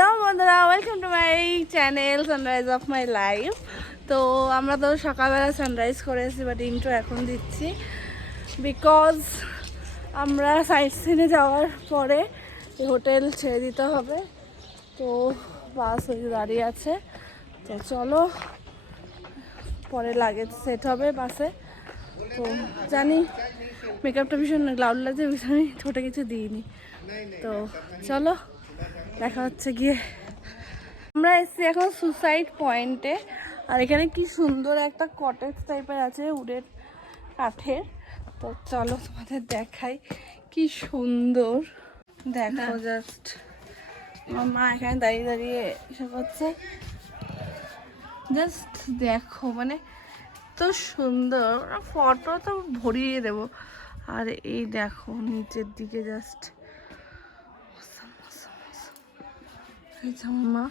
Hello বন্ধুরা, welcome to my channel sunrise of my life. তো আমরা তো সকালবেলা সানরাইজ করেছি, বাট ইন্ট্রো এখন দিচ্ছি বিকজ আমরা সাইট সিনে যাওয়ার পরে হোটেল ছেড়ে দিতে হবে। তো বাস ওই দাঁড়িয়ে আছে, তো চলো পরে লাগেজ সেট হবে বাসে। তো জানি মেকআপটা ভীষণ লাউড লাগছে, আমি ছোটো কিছু দিইনি। তো চলো দেখা হচ্ছে গিয়ে। আমরা এসেছি এখন সুসাইড পয়েন্টে, আর এখানে কি সুন্দর একটা কটেজ টাইপের আছে উডের কাঠের। তো চলো তোমাদের দেখাই কি সুন্দর, দেখো জাস্ট আমার মা এখানে দাঁড়িয়ে দাঁড়িয়ে এসব করছে। জাস্ট দেখো, মানে তো সুন্দর, ফটো তো ভরিয়ে দেবো। আর এই দেখো নিচের দিকে জাস্ট মা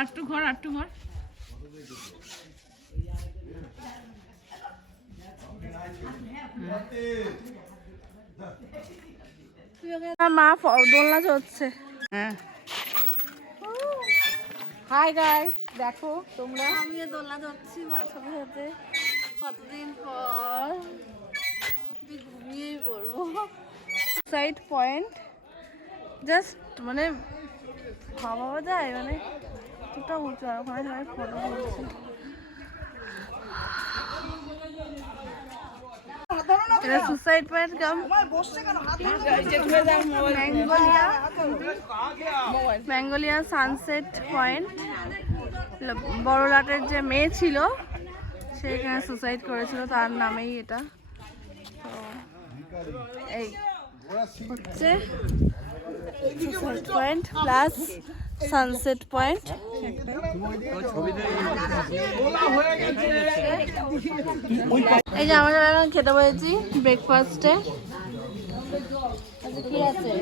আটটু ঘর মা দোলনা চড়ছে। হ্যাঁ, হাই গাইস, দেখো তোমরা, আমিও দোলনা চড়ছি মার সাথে সাথে। কতদিন পর ঘুমিয়েই পড়বো। সাইড পয়েন্ট জাস্ট মানে ভাবা যায়, মানে কতটা উঁচু, আর ওখানে সবাই ফটো তুলছে। এটা সুসাইড পয়েন্ট কাম ম্যাঙ্গোলিয়া সানসেট পয়েন্ট। বড়লাটের যে মেয়ে ছিল সে এখানে সুসাইড করেছিল, তার নামেই এটা। তো এই হচ্ছে suicide point plus sunset point. এই যে আমরা এখন খেতে পেয়েছি ব্রেকফাস্টে। কি আছে?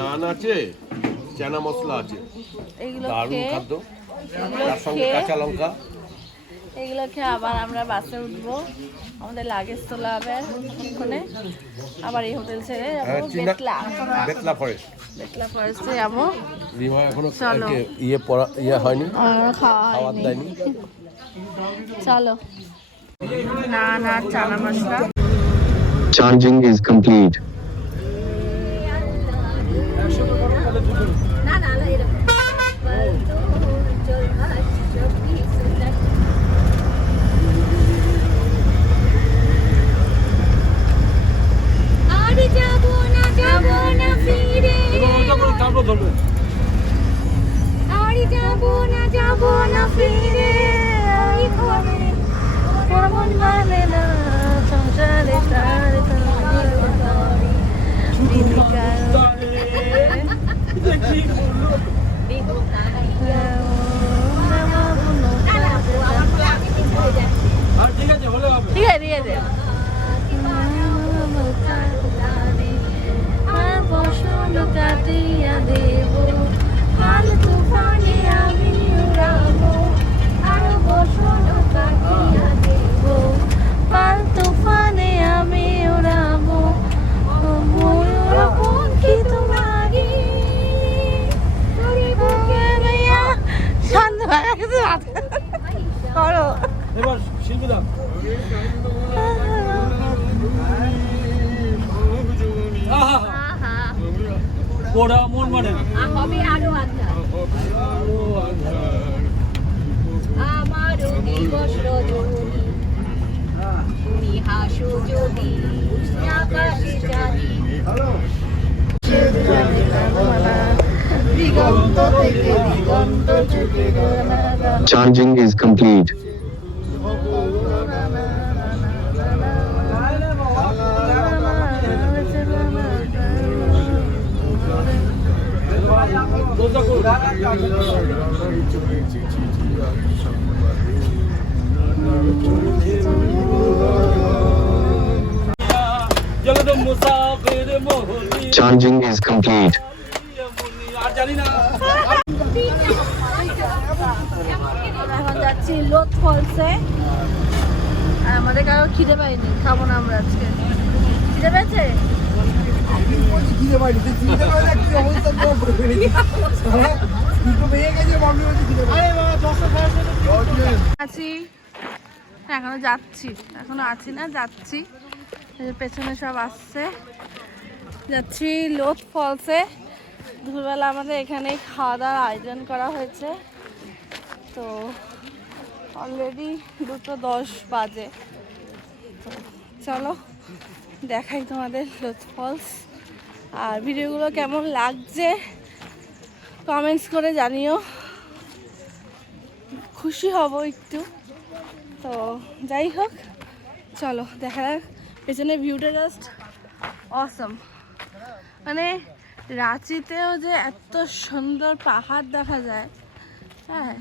নান আছে, চানা মশলা আছে, এইগুলো দারুণ খেয়ে খাদ্য, তার সঙ্গে কাঁচা লঙ্কা। এগুলো খেয়ে আবার আমরা বাসে উঠবো, আমাদের লাগেজ তোলা হবে ওখানে, আবার এই হোটেল ছেড়ে যাবো বেতলা ফরেস্ট। বেতলা ফরেস্টে যাবো। এখনো চলো, ইয়ে হয়নি, খাওয়া দেয়নি। চলো। নান আর chana masala. Charging is complete. যাবো না ফিরে, কেমন মানে না সংসারে তার ঠিক আছে বসন্ত কাটিয়া দেব, কাল তুফানে আমি উড়াবো, আরো বসন্ত কাটিয়া দেব, কাল তুফানে আমি উড়াবো, ময়ূর পঙ্খী তোমারি শান্ত করো। এবার শিল্পী দাম ওরা মন মানে হবে আরো আন্ধার, আমারও দিবস রজনী, তুমি হাসো যদি আকাশে জানি। দিগন্ত থেকে দিগন্ত ছুটে Charging is complete. Charging is complete. এখন যাচ্ছি লোথ ফলসে। আমাদের কারো খিদে পাইনি, খাবো না আমরা আজকে। খিদে পেয়েছে? আছি, এখনো যাচ্ছি, এখনো আছি না, যাচ্ছি। এই যে পেছনে সব আসছে, যাচ্ছি লোথ ফলসে। দুপুরবেলা আমাদের এখানেই খাওয়া দাওয়ার আয়োজন করা হয়েছে। তো অলরেডি 2:10 বাজে। তো চলো দেখাই তোমাদের লোথ ফলস। আর ভিডিওগুলো কেমন লাগছে কমেন্টস করে জানিও, খুশি হব একটু। তো যাই হোক, চলো দেখা যাক। পেছনে ভিউটা জাস্ট অসম। মানে রাঁচিতেও যে এত সুন্দর পাহাড় দেখা যায়, হ্যাঁ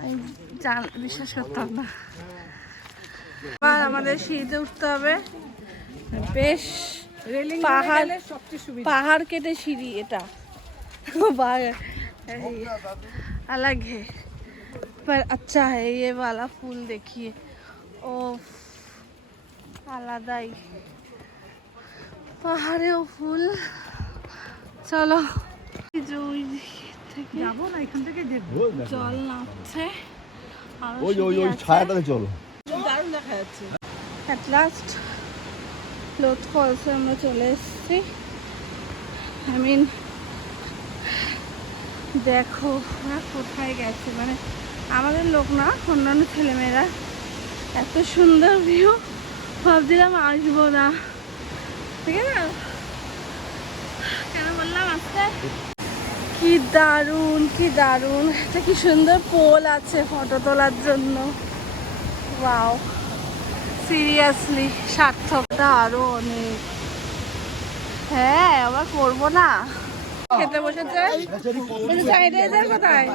আমি বিশ্বাস করতাম না। আর আমাদের সিঁড়িতে উঠতে হবে, বেশ পাহাড় কেটে সিঁড়ি এটা। अलग है पर अच्छा है। ये वाला फूल देखिए, ओ আলাদাই পাহাড়েও ফুল। চলো যাবো না, এখান থেকে জল নামছে। ছায়াটাতে চলো। দারুণ দেখা যাচ্ছে। অ্যাট লাস্ট লোথ ফলসে আমরা চলে এসেছি। আই মিন দেখো ওরা কোথায় গেছে, মানে আমাদের লোক না, অন্যান্য ছেলেমেয়েরা। এত সুন্দর ভিউ, ভাবছিলাম আসবো না, ঠিক আছে? কেন বললাম আসতে? কি দারুণ, কি দারুণ। এটা কি সুন্দর পোল আছে ফটো তোলার জন্য। ওয়াও, সিরিয়াসলি সার্থক। আরো অনেক, হ্যাঁ আবার করবো না। খেতে বসেছে কোথায়?